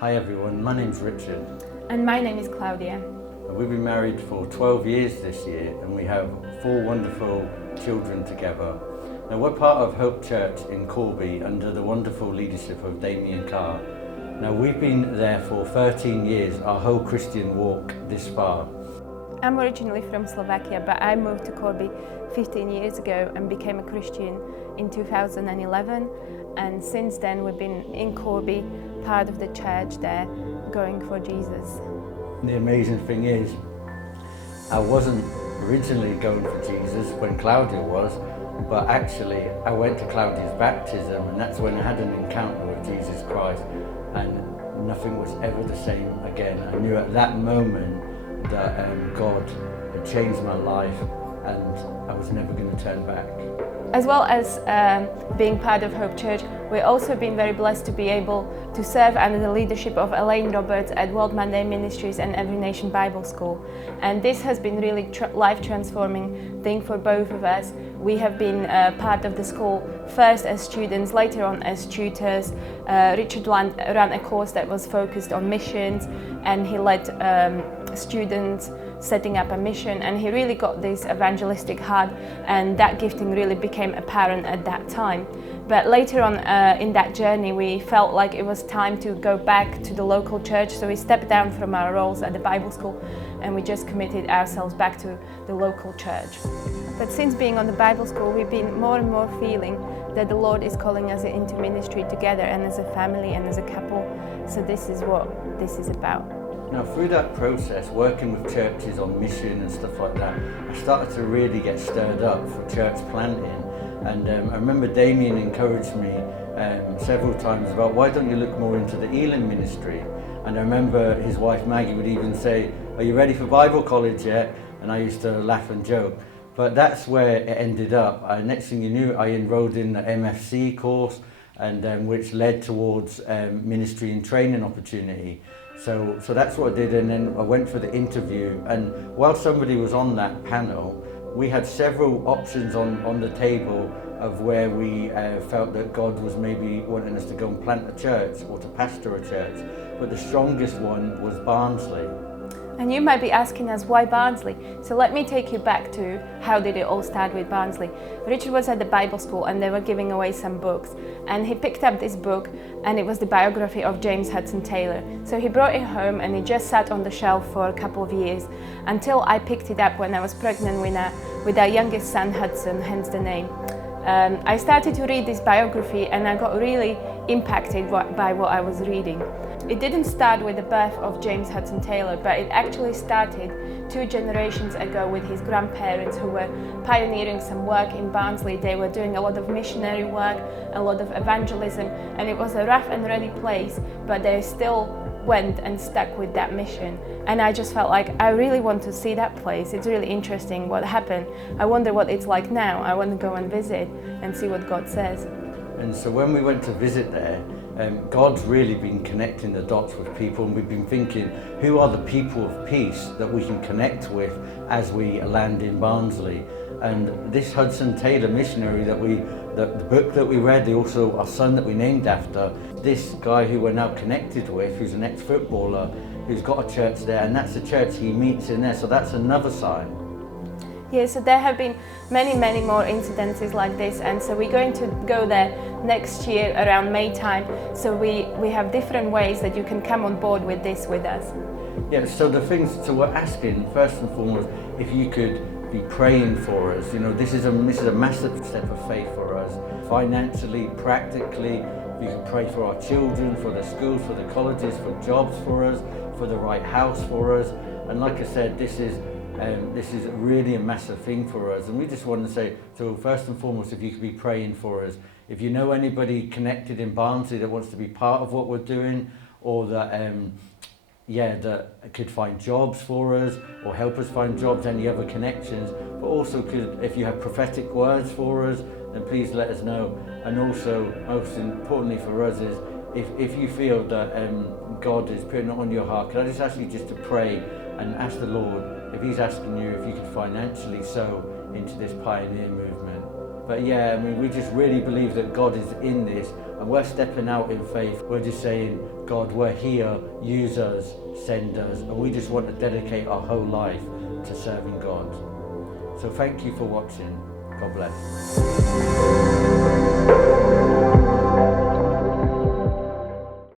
Hi everyone, my name's Richard. And my name is Klaudia. We've been married for 12 years this year and we have 4 wonderful children together. Now we're part of Hope Church in Corby under the wonderful leadership of Damien Carr. Now we've been there for 13 years, our whole Christian walk this far. I'm originally from Slovakia, but I moved to Corby 15 years ago and became a Christian in 2011. And since then we've been in Corby, part of the church there, going for Jesus. The amazing thing is, I wasn't originally going for Jesus when Klaudia was, but actually I went to Klaudia's baptism and that's when I had an encounter with Jesus Christ and nothing was ever the same again. I knew at that moment that God had changed my life and I was never going to turn back. As well as being part of Hope Church, we've also been very blessed to be able to serve under the leadership of Elaine Roberts at World Monday Ministries and Every Nation Bible School. And this has been really life-transforming thing for both of us. We have been part of the school first as students, later on as tutors. Richard ran a course that was focused on missions, and he led students setting up a mission, and he really got this evangelistic heart, and that gifting really became apparent at that time. But later on in that journey we felt like it was time to go back to the local church, so we stepped down from our roles at the Bible school and we just committed ourselves back to the local church. But since being on the Bible school we've been more and more feeling that the Lord is calling us into ministry together and as a family and as a couple, so this is what this is about. Now through that process, working with churches on mission and stuff like that, I started to really get stirred up for church planting. And I remember Damien encouraged me several times about why don't you look more into the Elim ministry. And I remember his wife Maggie would even say, are you ready for Bible college yet? And I used to laugh and joke. But that's where it ended up. Next thing you knew, I enrolled in the MFC course, and which led towards ministry and training opportunity. So that's what I did, and then I went for the interview, and while somebody was on that panel, we had several options on the table of where we felt that God was maybe wanting us to go and plant a church or to pastor a church, but the strongest one was Barnsley. And you might be asking us, why Barnsley? So let me take you back to how did it all start with Barnsley. Richard was at the Bible school and they were giving away some books, and he picked up this book and it was the biography of James Hudson Taylor. So he brought it home and it just sat on the shelf for a couple of years until I picked it up when I was pregnant with our youngest son Hudson, hence the name. I started to read this biography and I got really impacted by what I was reading. It didn't start with the birth of James Hudson Taylor, but it actually started 2 generations ago with his grandparents who were pioneering some work in Barnsley. They were doing a lot of missionary work, a lot of evangelism, and it was a rough and ready place, but they still went and stuck with that mission. And I just felt like I really want to see that place. It's really interesting what happened. I wonder what it's like now. I want to go and visit and see what God says. And so when we went to visit there, God's really been connecting the dots with people, and we've been thinking, who are the people of peace that we can connect with as we land in Barnsley? And this Hudson Taylor missionary the book that we read, also our son that we named after, this guy who we're now connected with, who's an ex-footballer, who's got a church there, and that's the church he meets in there, so that's another sign. Yeah, so there have been many more incidences like this, and so we're going to go there next year around May time. So we have different ways that you can come on board with this with us. Yeah, so we're asking first and foremost if you could be praying for us. You know, this is a massive step of faith for us, financially, practically. You can pray for our children, for the schools, for the colleges, for jobs for us, for the right house for us. And like I said, this is really a massive thing for us, and we just want to say, so first and foremost, if you could be praying for us. If you know anybody connected in Barnsley that wants to be part of what we're doing, or that that could find jobs for us or help us find jobs, any other connections, but also if you have prophetic words for us, then please let us know. And also, most importantly for us is, if you feel that God is putting it on your heart, can I just ask you just to pray and ask the Lord if He's asking you if you could financially sow into this pioneer movement. But yeah, I mean, we just really believe that God is in this and we're stepping out in faith. We're just saying, God, we're here, use us, send us, and we just want to dedicate our whole life to serving God. So thank you for watching. God bless.